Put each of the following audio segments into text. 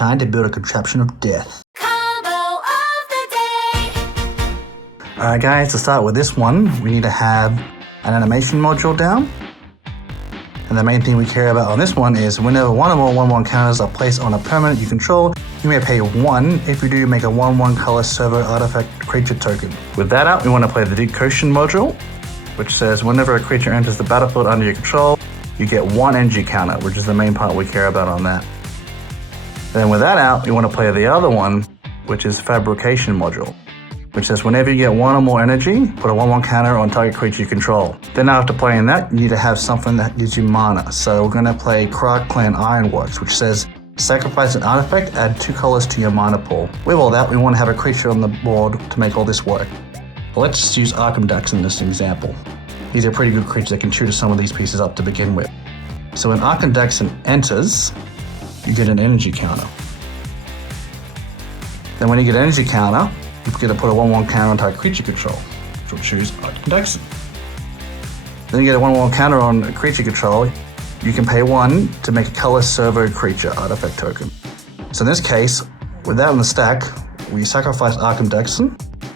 kind to build a contraption of death. Combo of the day. Alright guys, to start with this one, we need to have an animation module down. And the main thing we care about on this one is whenever one or more 1/1 counters are placed on a permanent you control, you may pay 1. If you do, make a 1/1 color servo artifact creature token. With that out, we want to play the edhcombos module, which says whenever a creature enters the battlefield under your control, you get 1 energy counter, which is the main part we care about on that. Then with that out, we want to play the other one, which is fabrication module, which says whenever you get 1 or more energy, put a 1/1 counter on target creature you control. Then after playing that, you need to have something that gives you mana. So we're going to play Krark Clan Ironworks, which says sacrifice an artifact, add 2 colors to your mana pool. With all that, we want to have a creature on the board to make all this work. But let's just use edhcombo in this example. These are pretty good creatures that can tutor some of these pieces up to begin with. So when edhcombo enters, you get an energy counter. Then when you get an energy counter, you get to put a 1/1 counter on target creature control, which will choose edhcombo. Then you get a 1/1 counter on creature control. You can pay 1 to make a color servo creature artifact token. So in this case, with that on the stack, we sacrifice edhcombo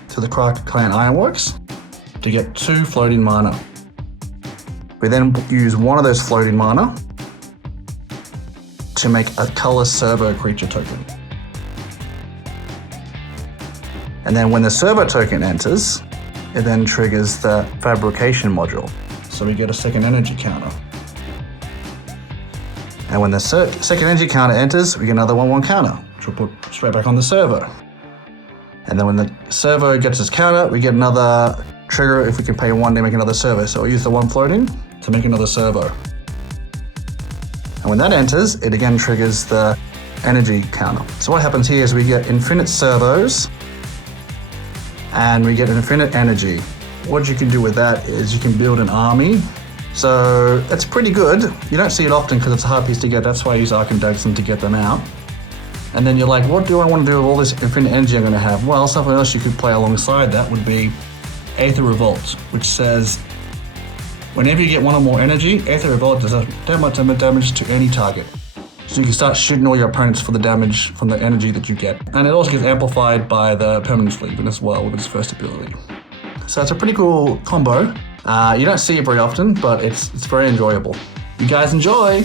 to the Krark Clan Ironworks to get 2 floating mana. We then use 1 of those floating mana to make a color servo creature token. And then when the servo token enters, it then triggers the fabrication module. So we get a second energy counter. And when the second energy counter enters, we get another 1/1 counter, which we'll put straight back on the servo. And then when the servo gets its counter, we get another trigger if we can pay 1 to make another servo. So we'll use the 1 floating to make another servo. And when that enters, it again triggers the energy counter. So what happens here is we get infinite servos and we get infinite energy. What you can do with that is you can build an army. So that's pretty good. You don't see it often because it's a hard piece to get. That's why I use edhcombo to get them out. And then you're like, what do I want to do with all this infinite energy I'm going to have? Well, something else you could play alongside that would be Aether Revolt, which says whenever you get 1 or more energy, Aether Revolt does that much damage to any target. So you can start shooting all your opponents for the damage from the energy that you get. And it also gets amplified by the permanent sleeve as well with its first ability. So it's a pretty cool combo. You don't see it very often, but it's very enjoyable. You guys enjoy!